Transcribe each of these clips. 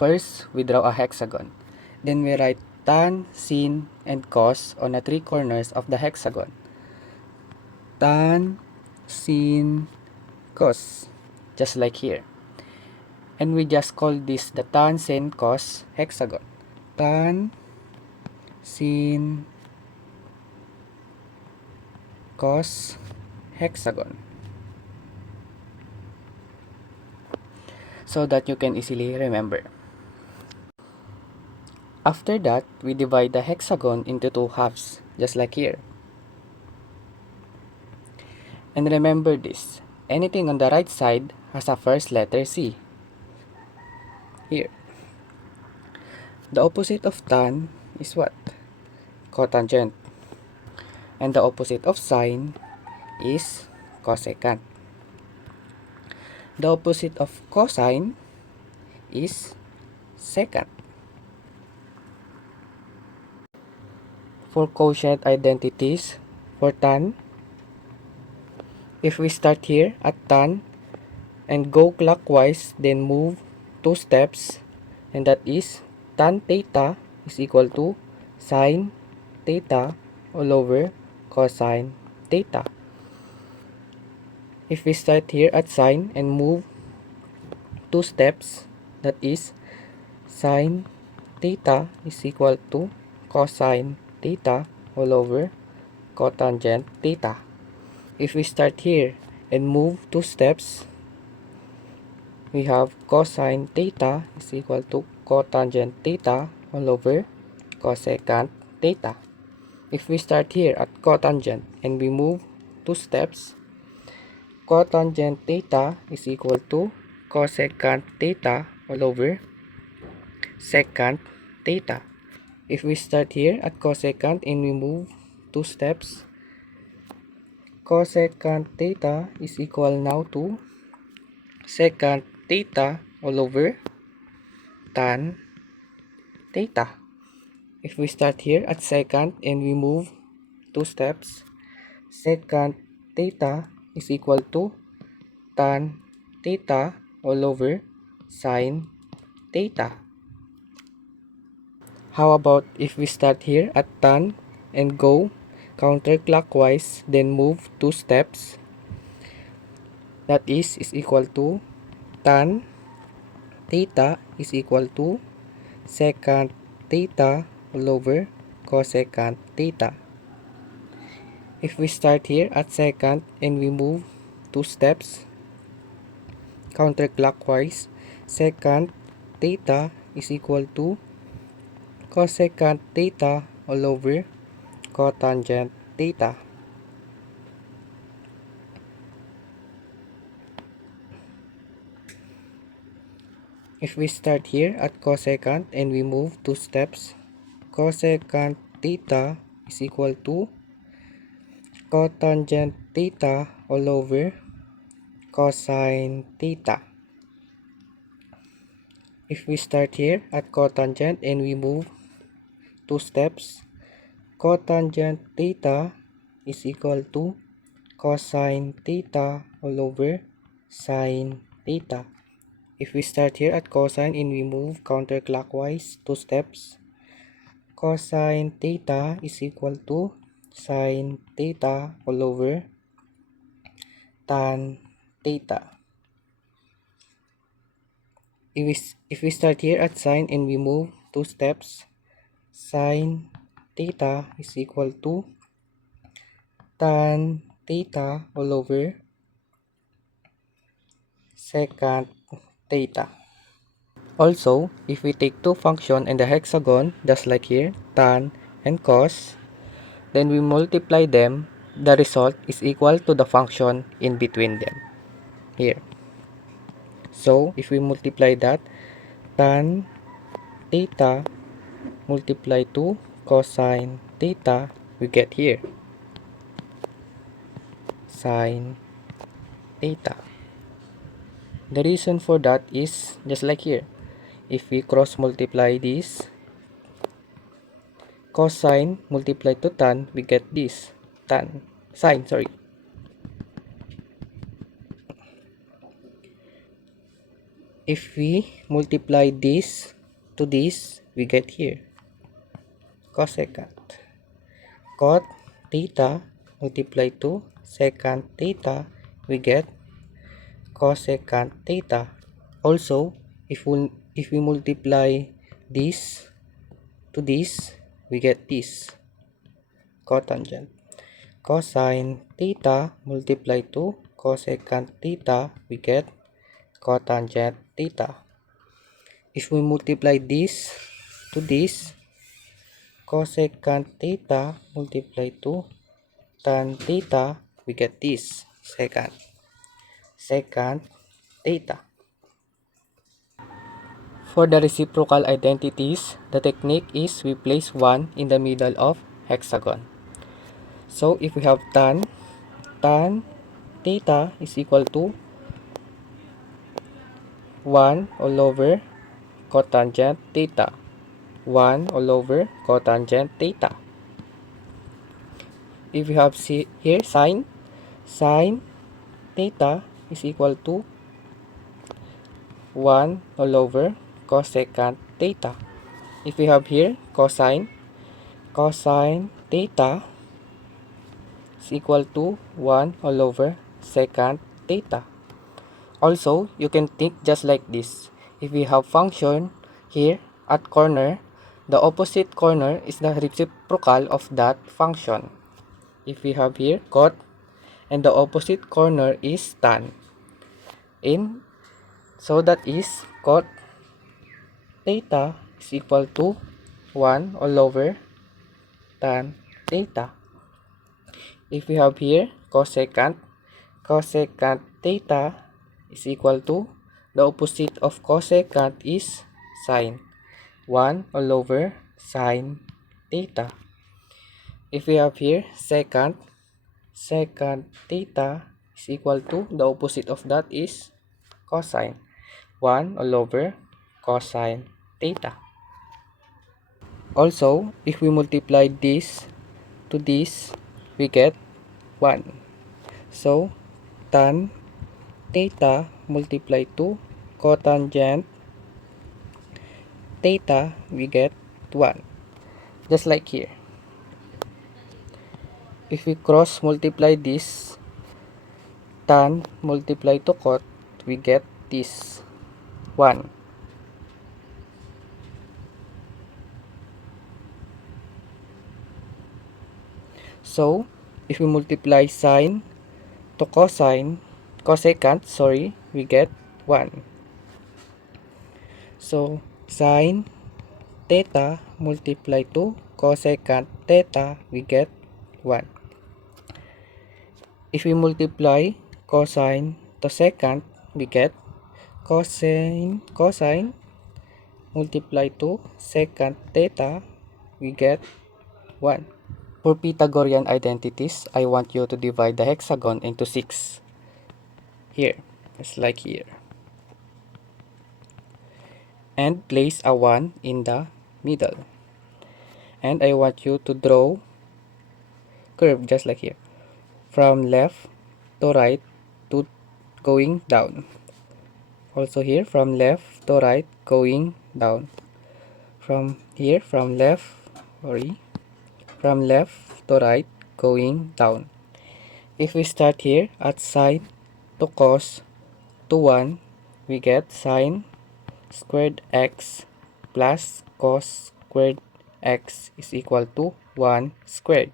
First, we draw a hexagon. Then we write tan, sin, and cos on the three corners of the hexagon. Tan, sin, cos, just like here. And we just call this the tan, sin, cos hexagon. Tan, sin, cos hexagon. So that you can easily remember. After that, we divide the hexagon into two halves, just like here. And remember this, anything on the right side has a first letter C. Here. The opposite of tan is what? Cotangent. And the opposite of sine is cosecant. The opposite of cosine is secant. For quotient identities, for tan, if we start here at tan and go clockwise, then move 2 steps, and that is tan theta is equal to sine theta all over cosine theta. If we start here at sine and move 2 steps, that is sine theta is equal to cosine theta all over cotangent theta. If we start here and move 2 steps, we have cosine theta is equal to cotangent theta all over cosecant theta. If we start here at cotangent and we move 2 steps, cotangent theta is equal to cosecant theta all over secant theta. If we start here at cosecant and we move 2 steps, cosecant theta is equal now to secant theta all over tan theta. If we start here at secant and we move 2 steps, secant theta is equal to tan theta all over sine theta. How about if we start here at tan and go counterclockwise, then move 2 steps, that is equal to tan theta is equal to secant theta all over cosecant theta. If we start here at secant and we move 2 steps counterclockwise, secant theta is equal to cosecant theta all over cotangent theta. If we start here at cosecant and we move 2 steps, cosecant theta is equal to cotangent theta all over cosine theta. If we start here at cotangent and we move 2 steps, cotangent theta is equal to cosine theta all over sine theta. If we start here at cosine and we move counterclockwise 2 steps, cosine theta is equal to sine theta all over tan theta. If we start here at sine and we move 2 steps, sine theta is equal to tan theta all over secant theta. Also, if we take two functions in the hexagon, just like here, tan and cos, then we multiply them, the result is equal to the function in between them, here. So, if we multiply that, tan theta multiply to cosine theta, we get here sine theta. The reason for that is just like here. If we cross multiply this, cosine multiply to tan, we get this sine. If we multiply this to this, we get here cosecant. Cot theta multiply to secant theta, we get cosecant theta. Also, if we multiply this to this, we get this cotangent. Cosine theta multiply to cosecant theta, we get cotangent theta. If we multiply this to this, cosecant theta multiply to tan theta, we get this secant theta. For the reciprocal identities, the technique is we place 1 in the middle of hexagon. So if we have tan theta is equal to 1 all over cotangent theta. 1 all over cotangent theta. If we have here sine theta is equal to 1 all over cosecant theta. If we have here cosine theta is equal to 1 all over secant theta. Also, you can think just like this. If we have function here at corner, the opposite corner is the reciprocal of that function. If we have here cot and the opposite corner is tan. So that is cot theta is equal to 1 all over tan theta. If we have here cosecant theta is equal to the opposite of cosecant is sine. 1 all over sine theta. If we have here secant theta is equal to the opposite of that is cosine. 1 all over cosine theta. Also, if we multiply this to this, we get 1. So, tan theta multiply to cotangent theta, we get 1. Just like here. If we cross multiply this, tan multiply to cot, we get this 1. So, if we multiply sine to cosecant, we get 1. So, sine theta multiply to cosecant theta, we get 1. If we multiply cosine to secant, we get cosine multiply to secant theta, we get 1. For Pythagorean identities, I want you to divide the hexagon into 6. Here, it's like here. And place a 1 in the middle. And I want you to draw curve just like here. From left to right to going down. Also here, from left to right going down. From here, from left to right going down. If we start here at sine to cos to 1, we get sine squared x plus cos squared x is equal to 1 squared.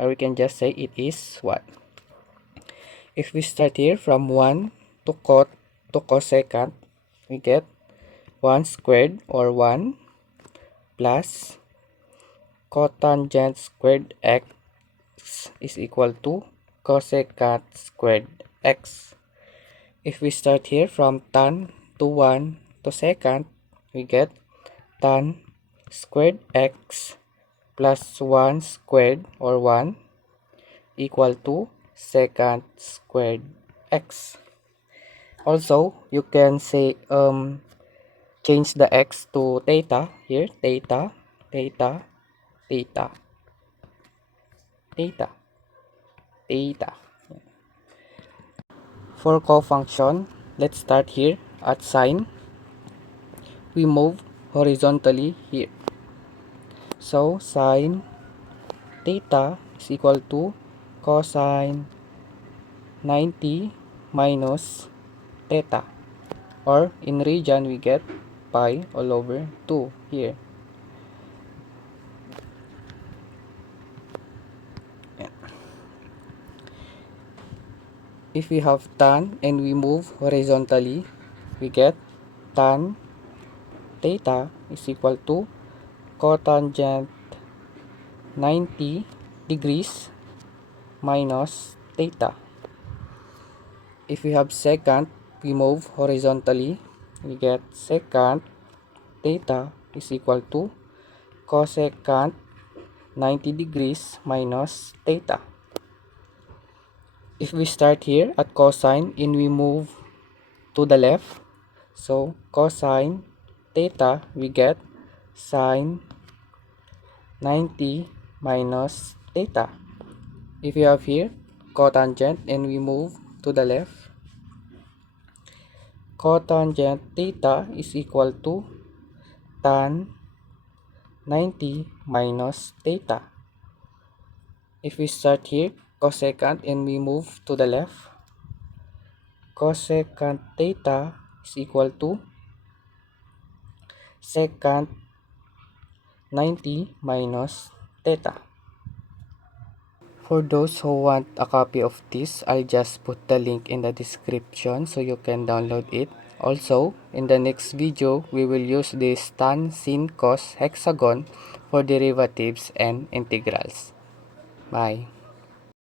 Or we can just say it is 1. If we start here from 1 to cot to cosecant, we get 1 squared or 1 plus cotangent squared x is equal to cosecant squared x. If we start here from tan to 1 to secant, we get tan squared x plus 1 squared or 1 equal to secant squared x. Also, you can say change the x to theta here, theta. For cofunction, let's start here at sine. we move horizontally here. So sine theta is equal to cosine 90 minus theta, or in radian we get pi all over 2 here. If we have tan and we move horizontally, we get tan theta is equal to cotangent 90 degrees minus theta. If we have secant, we move horizontally, we get secant theta is equal to cosecant 90 degrees minus theta. If we start here at cosine and we move to the left, so cosine theta, we get sine 90 minus theta. If you have here cotangent and we move to the left, cotangent theta is equal to tan 90 minus theta. If we start here cosecant and we move to the left, cosecant theta is equal to secant 90 minus theta. For those who want a copy of this, I'll just put the link in the description so you can download it. Also, in the next video, we will use this tan, sin, cos, hexagon for derivatives and integrals. Bye.